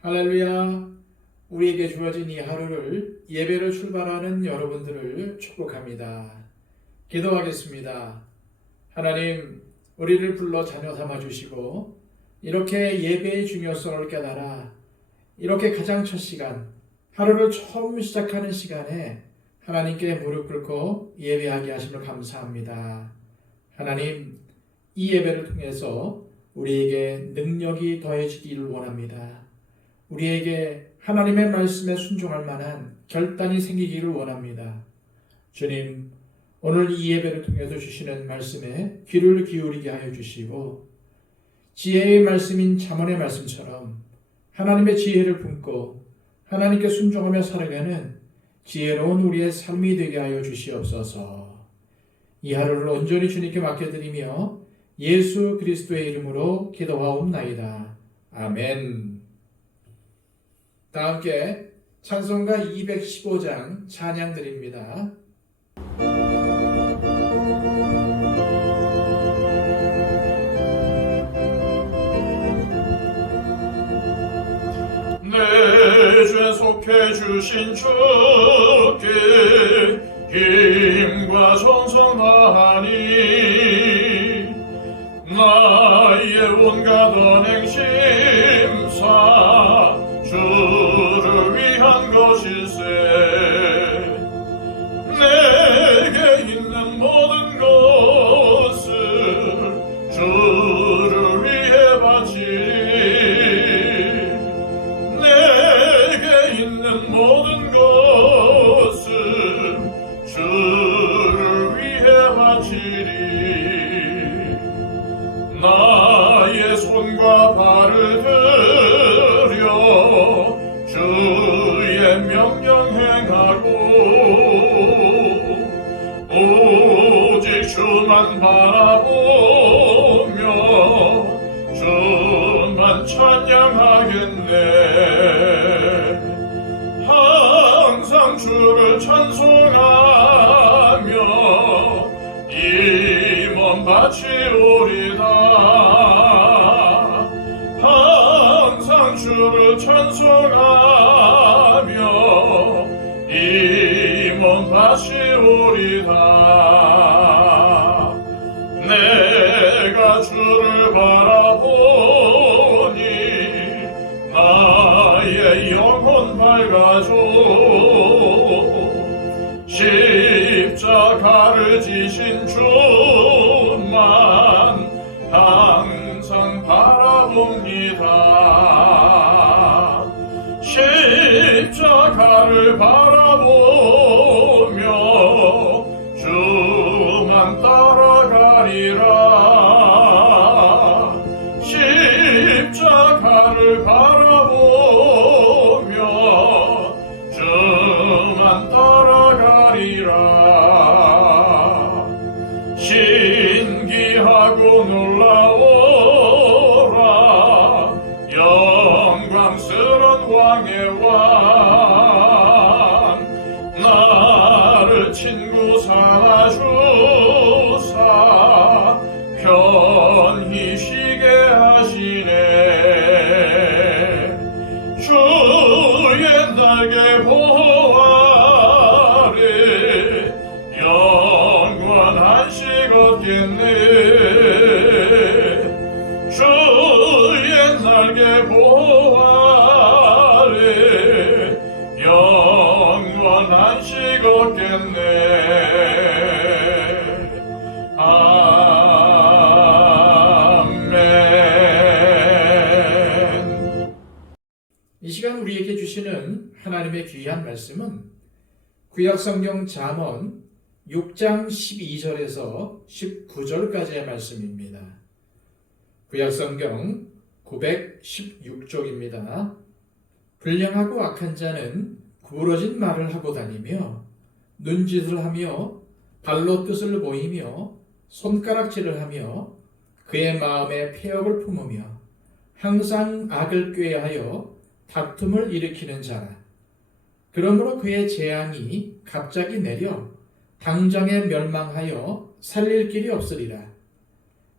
할렐루야. 우리에게 주어진 이 하루를 예배로 출발하는 여러분들을 축복합니다. 기도하겠습니다. 하나님, 우리를 불러 자녀 삼아 주시고 이렇게 예배의 중요성을 깨달아 이렇게 가장 첫 시간, 하루를 처음 시작하는 시간에 하나님께 무릎 꿇고 예배하게 하심을 감사합니다. 하나님, 이 예배를 통해서 우리에게 능력이 더해지기를 원합니다. 우리에게 하나님의 말씀에 순종할 만한 결단이 생기기를 원합니다. 주님, 오늘 이 예배를 통해서 주시는 말씀에 귀를 기울이게 하여 주시고 지혜의 말씀인 잠언의 말씀처럼 하나님의 지혜를 품고 하나님께 순종하며 살아가는 지혜로운 우리의 삶이 되게 하여 주시옵소서. 이 하루를 온전히 주님께 맡겨드리며 예수 그리스도의 이름으로 기도하옵나이다. 아멘. 다 함께 찬송가 215장 찬양 드립니다. 내 죄 속해 주신 주께 힘과 정성 다하니 나의 온갖 언행심사 주를 위한 것일세. 내게 있는 모든 것을 주를 위해 바치리. 내게 있는 모든 것을 주를 위해 바치리. 나의 손과 발을 들여 주의 명령 행하고 오직 주만 바라보며 주만 찬양하겠네. 항상 주를 찬송하며 이 몸 바치오리다. 항상 주를 찬송하며 이 몸 바치오리다. 내가 주를 바라보니 나의 영혼 밝아져. 십자가를 지신 주만 항상 바라봅니다. 십자가를 바라보며 주만 따라가리라. 십자가를 바라보며 주만 따라가리라. 신기하고 놀라워라. 영광스런 왕의 왕. 나를 친구 삼아주사 편히 쉬게 하시네. 주의 날개 보아래 영원한 식 얻겠네. 주의 날개 보아래 영원한 식 얻겠네. 아멘. 이 시간 우리에게 주시는 하나님의 귀한 말씀은 구약성경 잠언 6장 12절에서 19절까지의 말씀입니다. 구약성경 916쪽입니다. 불량하고 악한 자는 구부러진 말을 하고 다니며 눈짓을 하며 발로 뜻을 보이며 손가락질을 하며 그의 마음에 패역을 품으며 항상 악을 꾀하여 다툼을 일으키는 자라. 그러므로 그의 재앙이 갑자기 내려 당장에 멸망하여 살릴 길이 없으리라.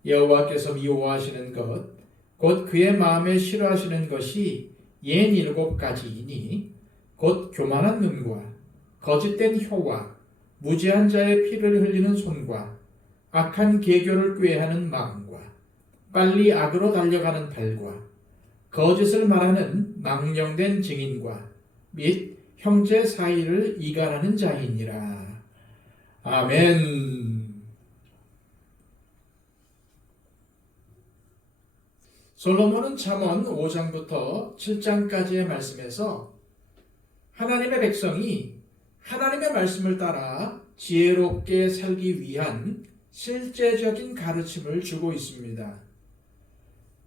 여호와께서 미워하시는 것, 곧 그의 마음에 싫어하시는 것이 옌7가지이니 곧 교만한 눈과 거짓된 혀와 무지한 자의 피를 흘리는 손과 악한 계교를 꾀하는 마음과 빨리 악으로 달려가는 발과 거짓을 말하는 망령된 증인과 및 형제 사이를 이간하는 자이니라. 아멘. 솔로몬은 잠언 5장부터 7장까지의 말씀에서 하나님의 백성이 하나님의 말씀을 따라 지혜롭게 살기 위한 실제적인 가르침을 주고 있습니다.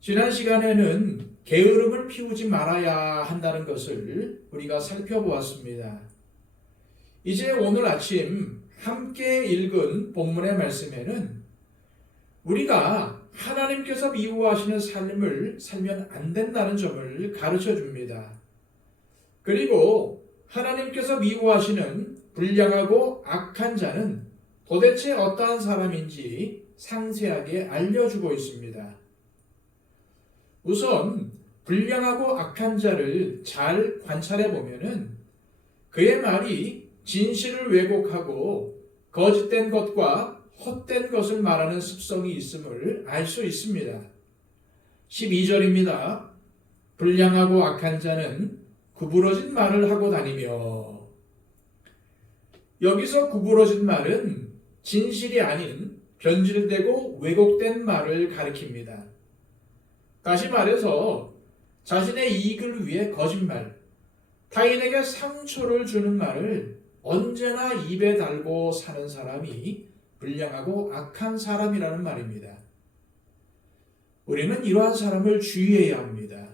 지난 시간에는 게으름을 피우지 말아야 한다는 것을 우리가 살펴보았습니다. 이제 오늘 아침 함께 읽은 본문의 말씀에는 우리가 하나님께서 미워하시는 삶을 살면 안 된다는 점을 가르쳐 줍니다. 그리고 하나님께서 미워하시는 불량하고 악한 자는 도대체 어떠한 사람인지 상세하게 알려주고 있습니다. 우선 불량하고 악한 자를 잘 관찰해 보면은 그의 말이 진실을 왜곡하고 거짓된 것과 헛된 것을 말하는 습성이 있음을 알 수 있습니다. 12절입니다. 불량하고 악한 자는 구부러진 말을 하고 다니며, 여기서 구부러진 말은 진실이 아닌 변질되고 왜곡된 말을 가리킵니다. 다시 말해서 자신의 이익을 위해 거짓말, 타인에게 상처를 주는 말을 언제나 입에 달고 사는 사람이 불량하고 악한 사람이라는 말입니다. 우리는 이러한 사람을 주의해야 합니다.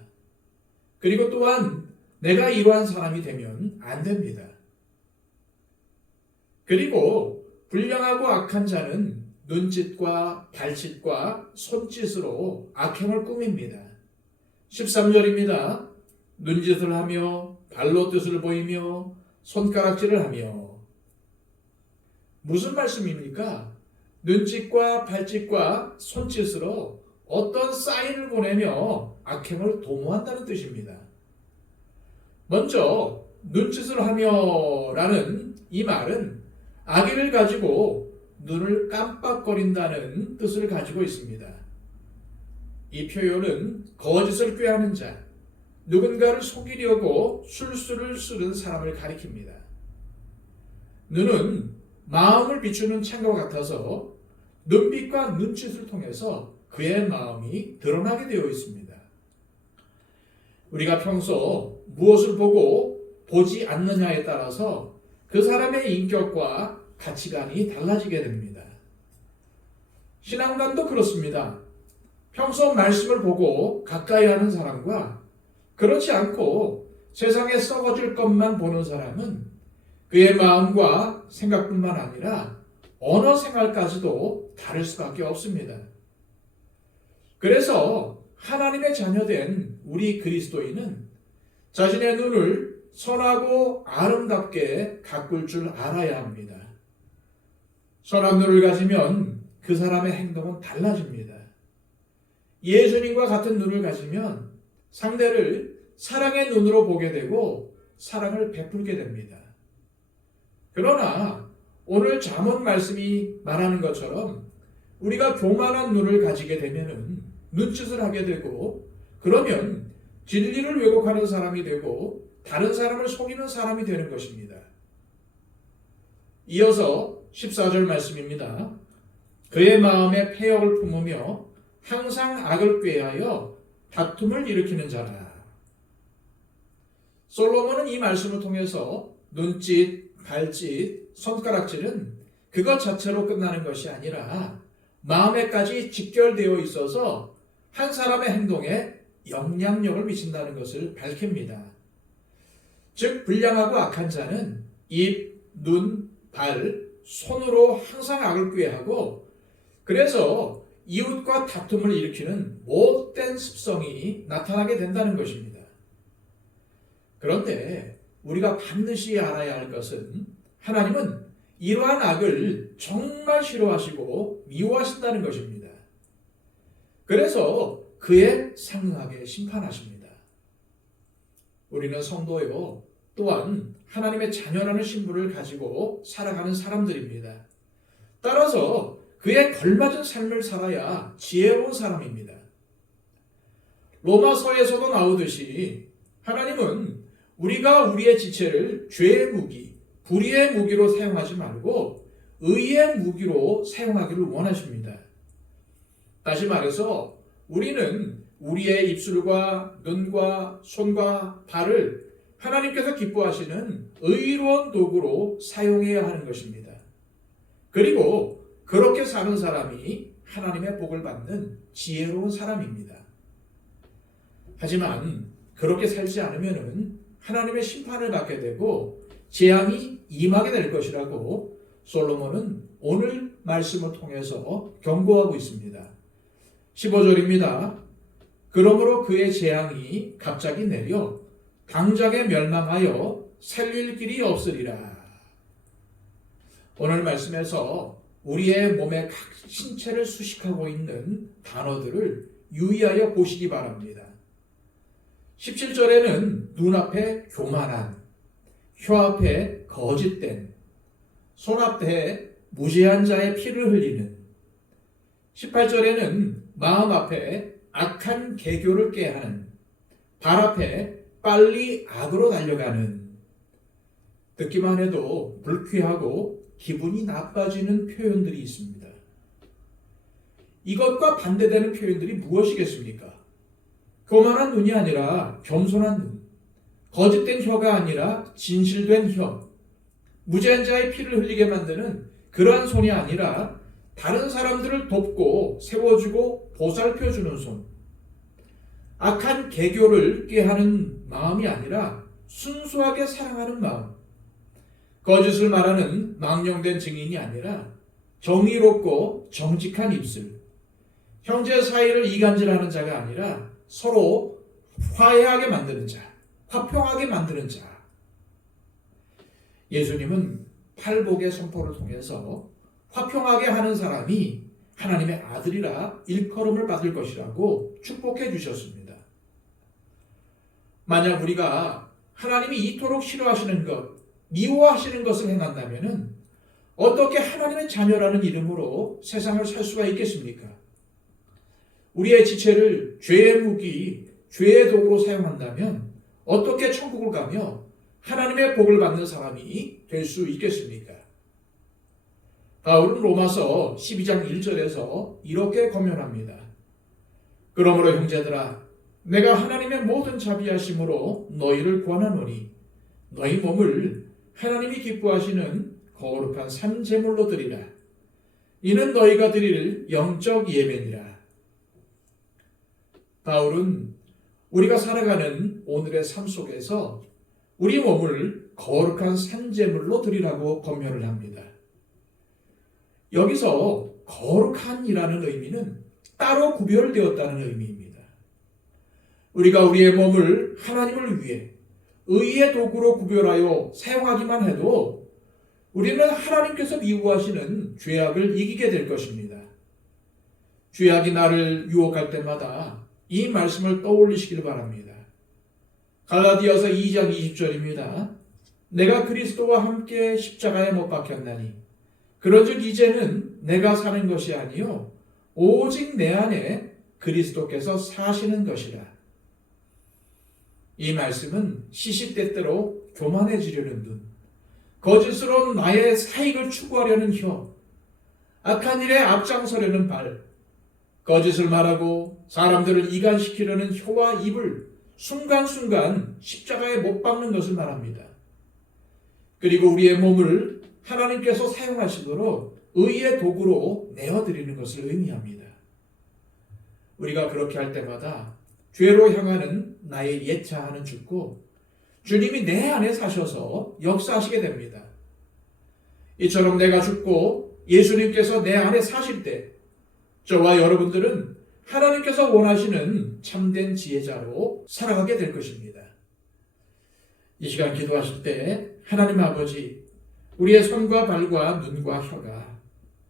그리고 또한 내가 이러한 사람이 되면 안 됩니다. 그리고 불량하고 악한 자는 눈짓과 발짓과 손짓으로 악행을 꾸밉니다. 13절입니다. 눈짓을 하며 발로 뜻을 보이며 손가락질을 하며. 무슨 말씀입니까? 눈짓과 발짓과 손짓으로 어떤 사인을 보내며 악행을 도모한다는 뜻입니다. 먼저 눈짓을 하며 라는 이 말은 악의를 가지고 눈을 깜빡거린다는 뜻을 가지고 있습니다. 이 표현은 거짓을 꾀하는 자, 누군가를 속이려고 술수를 쓰는 사람을 가리킵니다. 눈은 마음을 비추는 창과 같아서 눈빛과 눈짓을 통해서 그의 마음이 드러나게 되어 있습니다. 우리가 평소 무엇을 보고 보지 않느냐에 따라서 그 사람의 인격과 가치관이 달라지게 됩니다. 신앙관도 그렇습니다. 평소 말씀을 보고 가까이 하는 사람과 그렇지 않고 세상에 썩어질 것만 보는 사람은 그의 마음과 생각뿐만 아니라 언어 생활까지도 다를 수밖에 없습니다. 그래서 하나님의 자녀된 우리 그리스도인은 자신의 눈을 선하고 아름답게 가꿀 줄 알아야 합니다. 선한 눈을 가지면 그 사람의 행동은 달라집니다. 예수님과 같은 눈을 가지면 상대를 사랑의 눈으로 보게 되고 사랑을 베풀게 됩니다. 그러나 오늘 잠언 말씀이 말하는 것처럼 우리가 교만한 눈을 가지게 되면 눈짓을 하게 되고, 그러면 진리를 왜곡하는 사람이 되고 다른 사람을 속이는 사람이 되는 것입니다. 이어서 14절 말씀입니다. 그의 마음에 패역을 품으며 항상 악을 꾀하여 다툼을 일으키는 자라. 솔로몬은 이 말씀을 통해서 눈짓, 발짓, 손가락질은 그것 자체로 끝나는 것이 아니라 마음에까지 직결되어 있어서 한 사람의 행동에 영향력을 미친다는 것을 밝힙니다. 즉 불량하고 악한 자는 입, 눈, 발, 손으로 항상 악을 꾀하고, 그래서 이웃과 다툼을 일으키는 못된 습성이 나타나게 된다는 것입니다. 그런데 우리가 반드시 알아야 할 것은 하나님은 이러한 악을 정말 싫어하시고 미워하신다는 것입니다. 그래서 그에 상응하게 심판하십니다. 우리는 성도요, 또한 하나님의 자녀라는 신분을 가지고 살아가는 사람들입니다. 따라서 그에 걸맞은 삶을 살아야 지혜로운 사람입니다. 로마서에서도 나오듯이 하나님은 우리가 우리의 지체를 죄의 무기, 불의의 무기로 사용하지 말고 의의 무기로 사용하기를 원하십니다. 다시 말해서 우리는 우리의 입술과 눈과 손과 발을 하나님께서 기뻐하시는 의로운 도구로 사용해야 하는 것입니다. 그리고 그렇게 사는 사람이 하나님의 복을 받는 지혜로운 사람입니다. 하지만 그렇게 살지 않으면 하나님의 심판을 받게 되고 재앙이 임하게 될 것이라고 솔로몬은 오늘 말씀을 통해서 경고하고 있습니다. 15절입니다. 그러므로 그의 재앙이 갑자기 내려 당장에 멸망하여 살릴 길이 없으리라. 오늘 말씀에서 우리의 몸의 각 신체를 수식하고 있는 단어들을 유의하여 보시기 바랍니다. 17절에는 눈앞에 교만한, 혀 앞에 거짓된, 손 앞에 무죄한 자의 피를 흘리는, 18절에는 마음 앞에 악한 계교를 꾀하는, 발 앞에 빨리 악으로 달려가는, 듣기만 해도 불쾌하고 기분이 나빠지는 표현들이 있습니다. 이것과 반대되는 표현들이 무엇이겠습니까? 교만한 눈이 아니라 겸손한 눈, 거짓된 혀가 아니라 진실된 혀, 무죄한 자의 피를 흘리게 만드는 그러한 손이 아니라 다른 사람들을 돕고 세워주고 보살펴주는 손, 악한 계교를 꾀하는 마음이 아니라 순수하게 사랑하는 마음, 거짓을 말하는 망령된 증인이 아니라 정의롭고 정직한 입술, 형제 사이를 이간질하는 자가 아니라 서로 화해하게 만드는 자, 화평하게 만드는 자. 예수님은 팔복의 선포를 통해서 화평하게 하는 사람이 하나님의 아들이라 일컬음을 받을 것이라고 축복해 주셨습니다. 만약 우리가 하나님이 이토록 싫어하시는 것, 미워하시는 것을 행한다면 어떻게 하나님의 자녀라는 이름으로 세상을 살 수가 있겠습니까? 우리의 지체를 죄의 무기, 죄의 도구로 사용한다면 어떻게 천국을 가며 하나님의 복을 받는 사람이 될 수 있겠습니까? 바울은 로마서 12장 1절에서 이렇게 권면합니다. 그러므로 형제들아, 내가 하나님의 모든 자비하심으로 너희를 구하노니 너희 몸을 하나님이 기뻐하시는 거룩한 산제물로 드리라. 이는 너희가 드릴 영적 예배니라. 바울은 우리가 살아가는 오늘의 삶 속에서 우리 몸을 거룩한 산제물로 드리라고 권면을 합니다. 여기서 거룩한이라는 의미는 따로 구별되었다는 의미입니다. 우리가 우리의 몸을 하나님을 위해 의의 도구로 구별하여 사용하기만 해도 우리는 하나님께서 미워하시는 죄악을 이기게 될 것입니다. 죄악이 나를 유혹할 때마다 이 말씀을 떠올리시길 바랍니다. 갈라디아서 2장 20절입니다. 내가 그리스도와 함께 십자가에 못 박혔나니 그런즉 이제는 내가 사는 것이 아니요 오직 내 안에 그리스도께서 사시는 것이라. 이 말씀은 시시때때로 교만해지려는 눈, 거짓으로 나의 사익을 추구하려는 혀, 악한 일에 앞장서려는 발, 거짓을 말하고 사람들을 이간시키려는 혀와 입을 순간순간 십자가에 못 박는 것을 말합니다. 그리고 우리의 몸을 하나님께서 사용하시도록 의의 도구로 내어드리는 것을 의미합니다. 우리가 그렇게 할 때마다 죄로 향하는 나의 옛 자아는 죽고 주님이 내 안에 사셔서 역사하시게 됩니다. 이처럼 내가 죽고 예수님께서 내 안에 사실 때 저와 여러분들은 하나님께서 원하시는 참된 지혜자로 살아가게 될 것입니다. 이 시간 기도하실 때 하나님 아버지, 우리의 손과 발과 눈과 혀가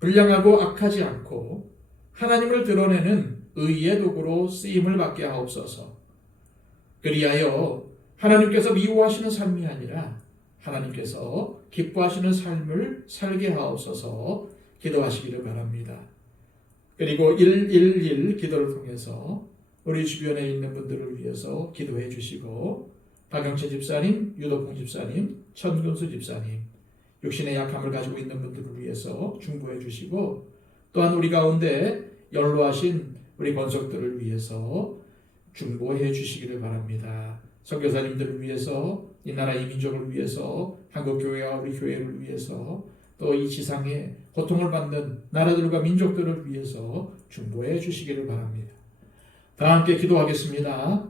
불량하고 악하지 않고 하나님을 드러내는 의의 도구로 쓰임을 받게 하옵소서. 그리하여 하나님께서 미워하시는 삶이 아니라 하나님께서 기뻐하시는 삶을 살게 하옵소서 기도하시기를 바랍니다. 그리고 111 기도를 통해서 우리 주변에 있는 분들을 위해서 기도해 주시고 박영채 집사님, 유덕봉 집사님, 천근수 집사님, 육신의 약함을 가지고 있는 분들을 위해서 중보해 주시고 또한 우리 가운데 연로하신 우리 권속들을 위해서 중보해 주시기를 바랍니다. 선교사님들을 위해서 이 나라 이 민족을 위해서 한국교회와 우리 교회를 위해서 또 이 지상에 고통을 받는 나라들과 민족들을 위해서 중보해 주시기를 바랍니다. 다 함께 기도하겠습니다.